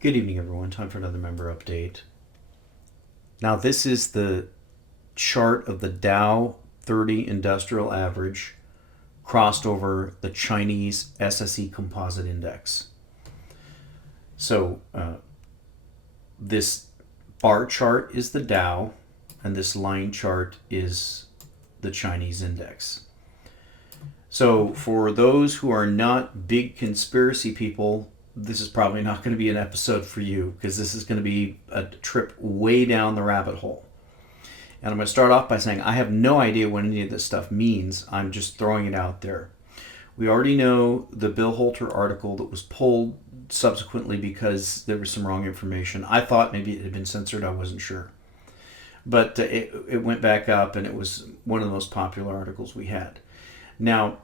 Good evening, everyone. Time for another member update. Now, this is the chart of the Dow 30 Industrial Average crossed over the Chinese SSE Composite Index. So, this bar chart is the Dow, and this line chart is the Chinese index. So, for those who are not big conspiracy people, this is probably not going to be an episode for you because this is going to be a trip way down the rabbit hole. And I'm going to start off by saying I have no idea what any of this stuff means. I'm just throwing it out there. We already know the Bill Holter article that was pulled subsequently because there was some wrong information. I thought maybe it had been censored. I wasn't sure. But it went back up, and it was one of the most popular articles we had. Now,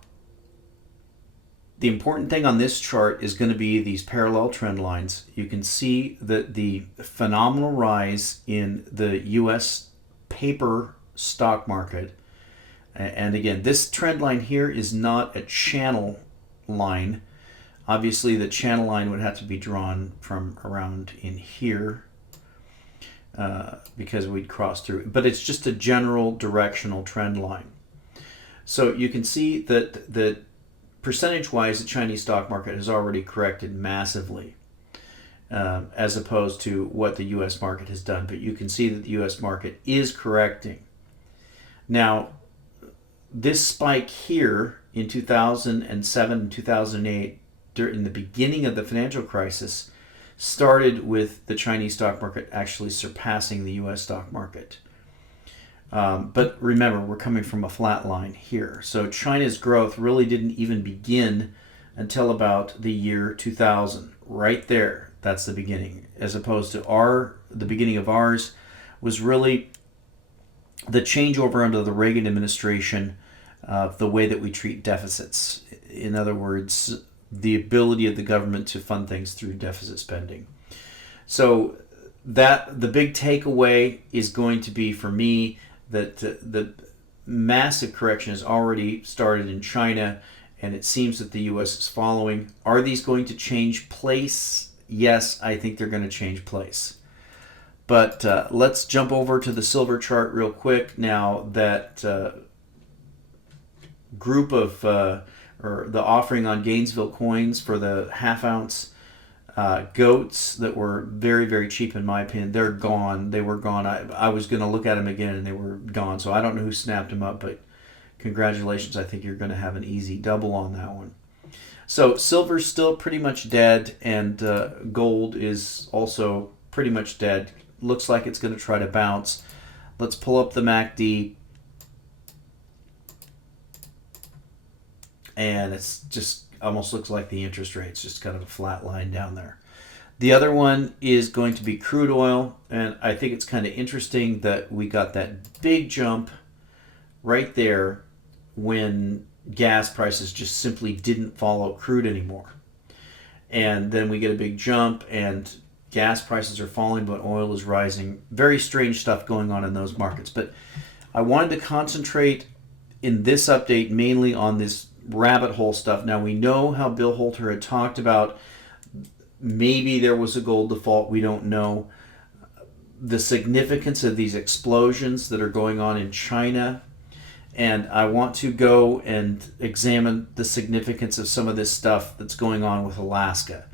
the important thing on this chart is going to be these parallel trend lines. You can see that the phenomenal rise in the U.S. paper stock market. And again, this trend line here is not a channel line. Obviously, the channel line would have to be drawn from around in here because we'd cross through. But it's just a general directional trend line. So you can see that percentage-wise, the Chinese stock market has already corrected massively as opposed to what the U.S. market has done. But you can see that the U.S. market is correcting. Now, this spike here in 2007 and 2008, during the beginning of the financial crisis, started with the Chinese stock market actually surpassing the U.S. stock market. But remember, we're coming from a flat line here. So China's growth really didn't even begin until about the year 2000. Right there, that's the beginning. As opposed to the beginning of ours was really the changeover under the Reagan administration of the way that we treat deficits. In other words, the ability of the government to fund things through deficit spending. So that the big takeaway is going to be for me that the massive correction has already started in China, and it seems that the U.S. is following. Are these going to change place? Yes, I think they're going to change place. But let's jump over to the silver chart real quick. Now, that group of, or the offering on Gainesville coins for the half-ounce goats that were very, very cheap in my opinion, they're gone. They were gone. I was going to look at them again and they were gone. So I don't know who snapped them up, but congratulations. I think you're going to have an easy double on that one. So silver's still pretty much dead, and gold is also pretty much dead. Looks like it's going to try to bounce. Let's pull up the MACD. And it's just almost looks like the interest rate's just kind of a flat line down there. The other one is going to be crude oil, and I think it's kind of interesting that we got that big jump right there when gas prices just simply didn't follow crude anymore. And then we get a big jump and gas prices are falling, but oil is rising. Very strange stuff going on in those markets. But I wanted to concentrate in this update mainly on this rabbit hole stuff. Now, we know how Bill Holter had talked about maybe there was a gold default. We don't know. The significance of these explosions that are going on in China. And I want to go and examine the significance of some of this stuff that's going on with Alaska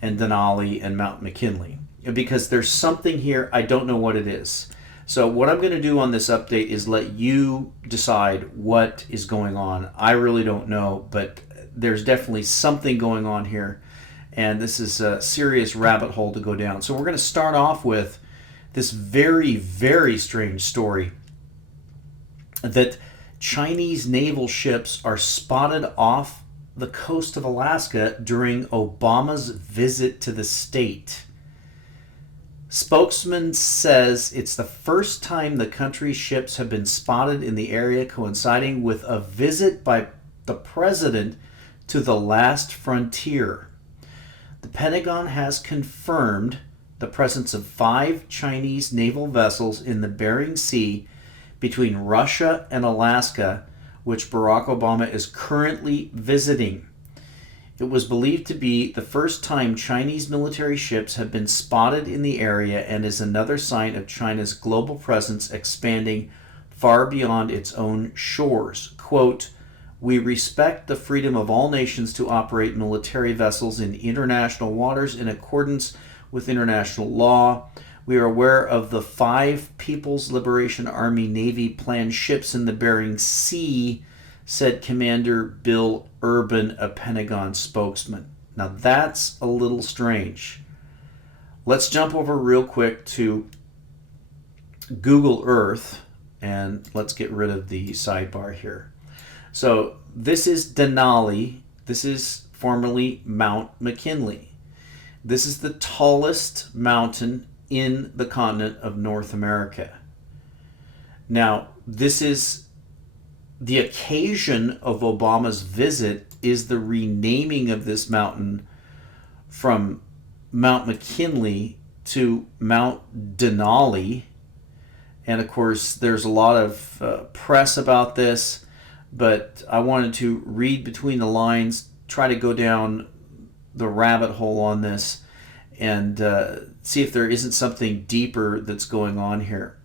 and Denali and Mount McKinley. Because there's something here, I don't know what it is. So what I'm going to do on this update is let you decide what is going on. I really don't know, but there's definitely something going on here. And this is a serious rabbit hole to go down. So we're going to start off with this very, very strange story that Chinese naval ships are spotted off the coast of Alaska during Obama's visit to the state. Spokesman says it's the first time the country's ships have been spotted in the area, coinciding with a visit by the president to the last frontier. The Pentagon has confirmed the presence of 5 Chinese naval vessels in the Bering Sea between Russia and Alaska, which Barack Obama is currently visiting. It was believed to be the first time Chinese military ships have been spotted in the area and is another sign of China's global presence expanding far beyond its own shores. Quote, "We respect the freedom of all nations to operate military vessels in international waters in accordance with international law. We are aware of the 5 People's Liberation Army Navy planned ships in the Bering Sea," said Commander Bill Urban, a Pentagon spokesman. Now that's a little strange. Let's jump over real quick to Google Earth and let's get rid of the sidebar here. So this is Denali. This is formerly Mount McKinley. This is the tallest mountain in the continent of North America. Now, this is the occasion of Obama's visit is the renaming of this mountain from Mount McKinley to Mount Denali. And of course, there's a lot of press about this, but I wanted to read between the lines, try to go down the rabbit hole on this, and see if there isn't something deeper that's going on here.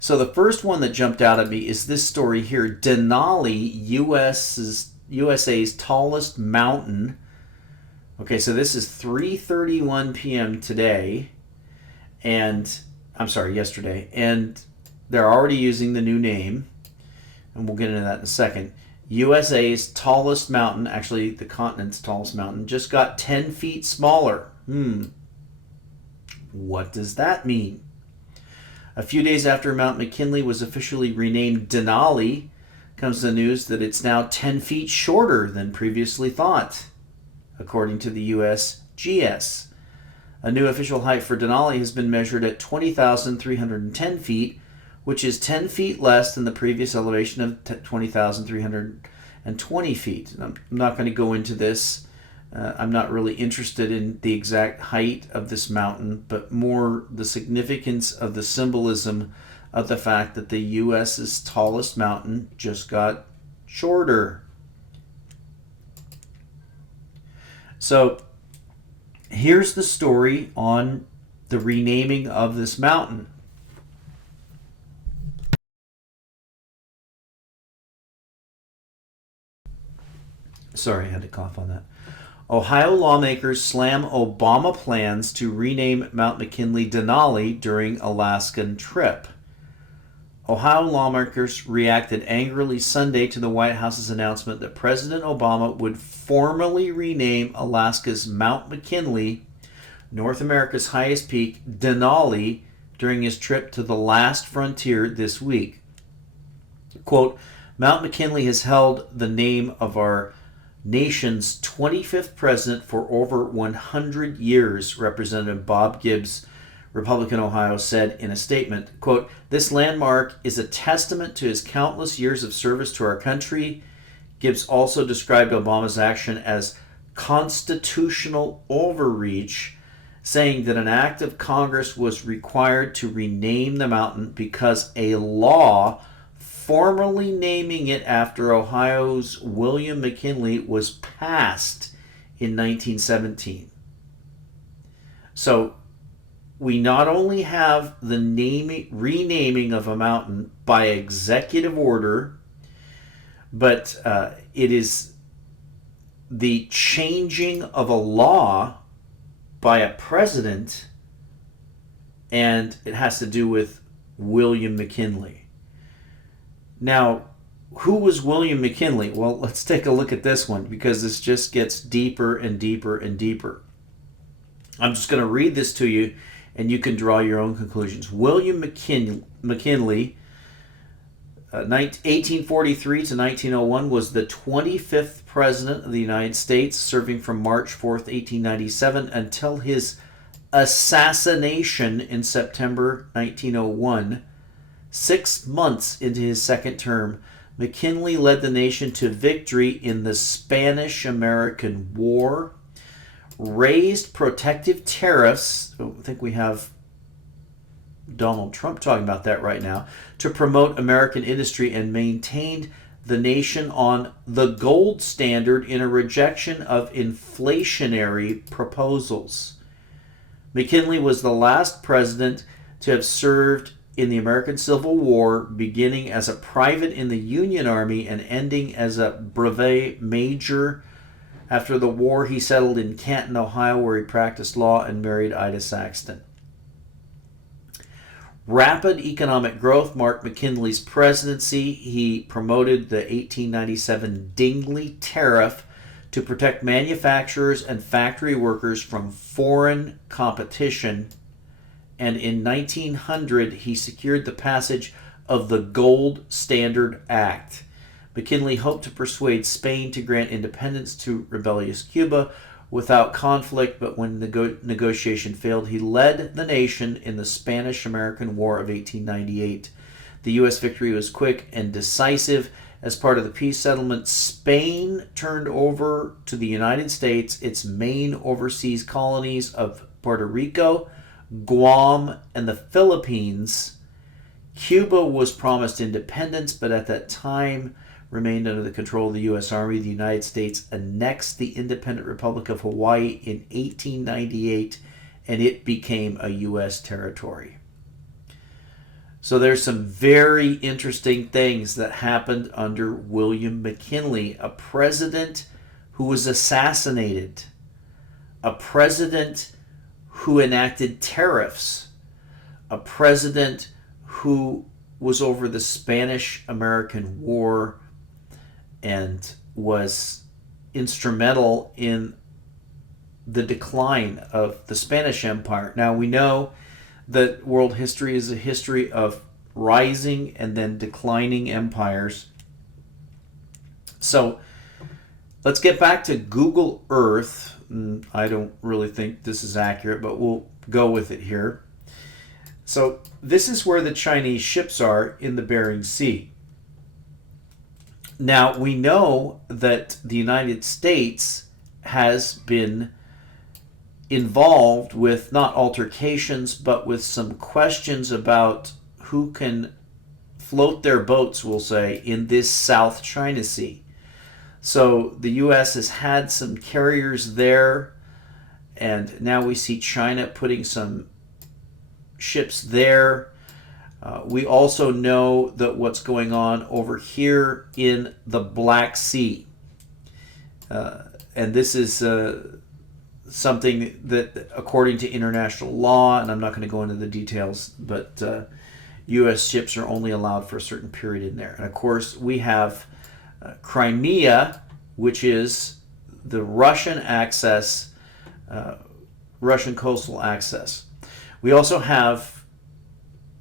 So the first one that jumped out at me is this story here. Denali, USA's tallest mountain. Okay, so this is 3:31 p.m. today, and I'm sorry, yesterday, and they're already using the new name, and we'll get into that in a second. USA's tallest mountain, actually the continent's tallest mountain, just got 10 feet smaller. What does that mean? A few days after Mount McKinley was officially renamed Denali, comes the news that it's now 10 feet shorter than previously thought, according to the USGS. A new official height for Denali has been measured at 20,310 feet, which is 10 feet less than the previous elevation of 20,320 feet. I'm not going to go into this. I'm not really interested in the exact height of this mountain, but more the significance of the symbolism of the fact that the U.S.'s tallest mountain just got shorter. So here's the story on the renaming of this mountain. Sorry, I had to cough on that. Ohio lawmakers slam Obama plans to rename Mount McKinley Denali during Alaskan trip. Ohio lawmakers reacted angrily Sunday to the White House's announcement that President Obama would formally rename Alaska's Mount McKinley, North America's highest peak, Denali, during his trip to the last frontier this week. Quote, "Mount McKinley has held the name of our nation's 25th president for over 100 years, Representative Bob Gibbs, Republican Ohio, said in a statement. Quote, "This landmark is a testament to his countless years of service to our country." Gibbs also described Obama's action as constitutional overreach, saying that an act of Congress was required to rename the mountain because a law formally naming it after Ohio's William McKinley was passed in 1917. So we not only have the renaming of a mountain by executive order, but it is the changing of a law by a president, and it has to do with William McKinley. Now, who was William McKinley? Well, let's take a look at this one because this just gets deeper and deeper and deeper. I'm just going to read this to you and you can draw your own conclusions. William McKinley, 1843 to 1901, was the 25th President of the United States, serving from March 4th, 1897 until his assassination in September 1901. 6 months into his second term, McKinley led the nation to victory in the Spanish-American War, raised protective tariffs, I think we have Donald Trump talking about that right now, to promote American industry, and maintained the nation on the gold standard in a rejection of inflationary proposals. McKinley was the last president to have served in the American Civil War, beginning as a private in the Union Army and ending as a brevet major. After the war, he settled in Canton, Ohio, where he practiced law and married Ida Saxton. Rapid economic growth marked McKinley's presidency. He promoted the 1897 Dingley Tariff to protect manufacturers and factory workers from foreign competition. And in 1900, he secured the passage of the Gold Standard Act. McKinley hoped to persuade Spain to grant independence to rebellious Cuba without conflict, but when negotiation failed, he led the nation in the Spanish-American War of 1898. The U.S. victory was quick and decisive. As part of the peace settlement, Spain turned over to the United States its main overseas colonies of Puerto Rico, Guam, and the Philippines. Cuba was promised independence, but at that time remained under the control of the U.S. Army. The United States annexed the independent Republic of Hawaii in 1898, and it became a U.S. territory. So there's some very interesting things that happened under William McKinley, a president who was assassinated, a president who enacted tariffs, a president who was over the Spanish-American War and was instrumental in the decline of the Spanish Empire. Now, we know that world history is a history of rising and then declining empires. So let's get back to Google Earth. I don't really think this is accurate, but we'll go with it here. So this is where the Chinese ships are in the Bering Sea. Now, we know that the United States has been involved with not altercations, but with some questions about who can float their boats, we'll say, in this South China Sea. So the U.S. has had some carriers there, and now we see China putting some ships there. We also know that what's going on over here in the Black Sea. And this is something that, according to international law, and I'm not going to go into the details, but U.S. ships are only allowed for a certain period in there. And of course, we have Crimea, which is the Russian access, Russian coastal access. We also have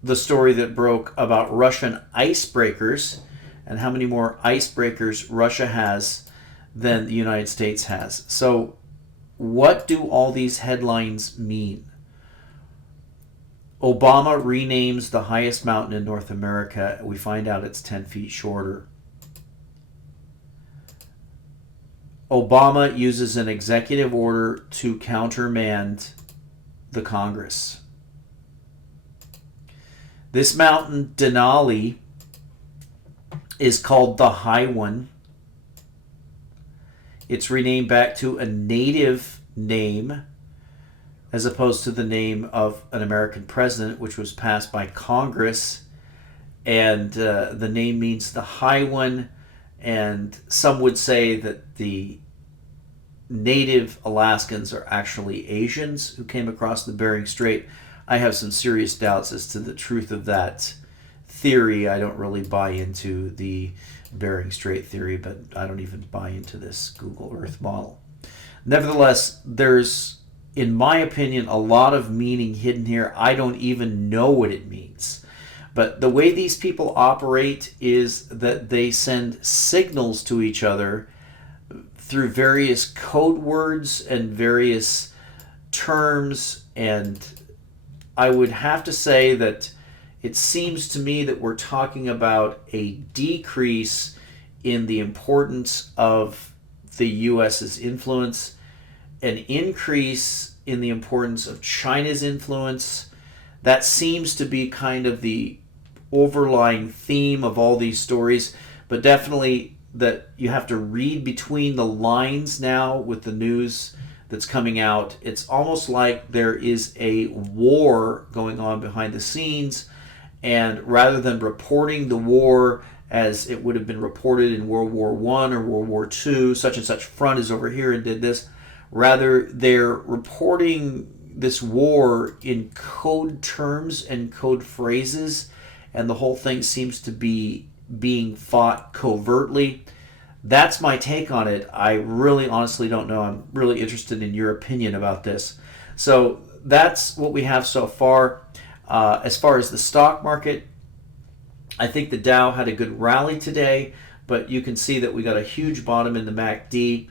the story that broke about Russian icebreakers and how many more icebreakers Russia has than the United States has. So what do all these headlines mean? Obama renames the highest mountain in North America. We find out it's 10 feet shorter. Obama uses an executive order to countermand the Congress. This mountain, Denali, is called the High One. It's renamed back to a native name as opposed to the name of an American president, which was passed by Congress. And the name means the High One. And some would say that the native Alaskans are actually Asians who came across the Bering Strait. I have some serious doubts as to the truth of that theory. I don't really buy into the Bering Strait theory, but I don't even buy into this Google Earth model. Nevertheless, there's, in my opinion, a lot of meaning hidden here. I don't even know what it means. But the way these people operate is that they send signals to each other through various code words and various terms, and I would have to say that it seems to me that we're talking about a decrease in the importance of the U.S.'s influence, an increase in the importance of China's influence. That seems to be kind of the overlying theme of all these stories. but definitely that you have to read between the lines now with the news that's coming out. It's almost like there is a war going on behind the scenes, and rather than reporting the war as it would have been reported in World War I or World War II, such and such front is over here and did this, rather they're reporting this war in code terms and code phrases, and the whole thing seems to be being fought covertly. That's my take on it. I really honestly don't know. I'm really interested in your opinion about this. So that's what we have so far. As far as the stock market, I think the Dow had a good rally today, but you can see that we got a huge bottom in the MACD.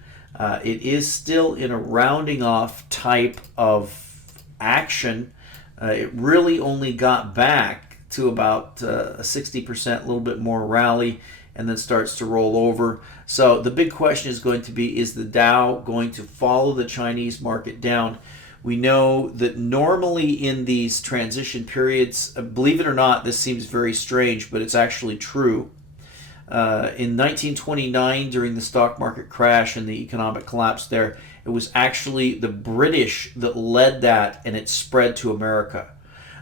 It is still in a rounding off type of action. It really only got back to about a 60%, a little bit more rally, and then starts to roll over. So the big question is going to be, is the Dow going to follow the Chinese market down? We know that normally in these transition periods, believe it or not, this seems very strange, but it's actually true. In 1929, during the stock market crash and the economic collapse there, it was actually the British that led that, and it spread to America.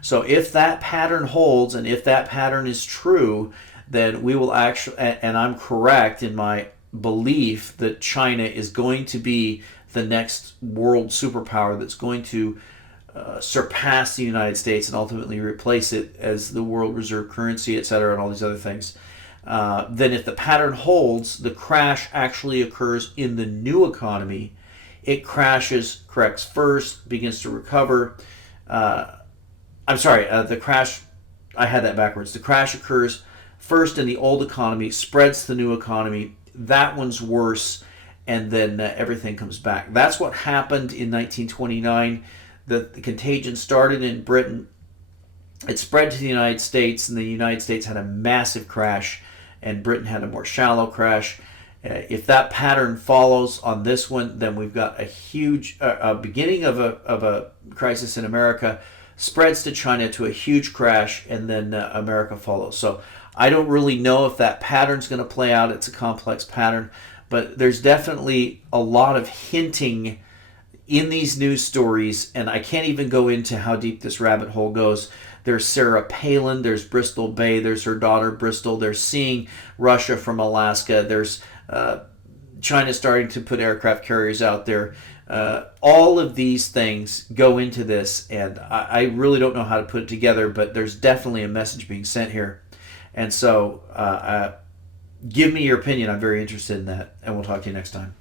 So if that pattern holds, and if that pattern is true, then we will actually, and I'm correct in my belief that China is going to be the next world superpower that's going to surpass the United States and ultimately replace it as the world reserve currency, etc., and all these other things. Then if the pattern holds, the crash actually occurs in the new economy. It crashes, corrects first, begins to recover. The crash, I had that backwards. The crash occurs first in the old economy, spreads to the new economy. That one's worse, and then everything comes back. That's what happened in 1929. The contagion started in Britain. It spread to the United States, and the United States had a massive crash, and Britain had a more shallow crash. If that pattern follows on this one, then we've got a huge beginning of a crisis in America, spreads to China to a huge crash, and then America follows. So I don't really know if that pattern's going to play out. It's a complex pattern, but there's definitely a lot of hinting in these news stories, and I can't even go into how deep this rabbit hole goes. There's Sarah Palin, there's Bristol Bay, there's her daughter Bristol, they're seeing Russia from Alaska, there's China starting to put aircraft carriers out there. All of these things go into this, and I really don't know how to put it together, but there's definitely a message being sent here. And so give me your opinion. I'm very interested in that, and we'll talk to you next time.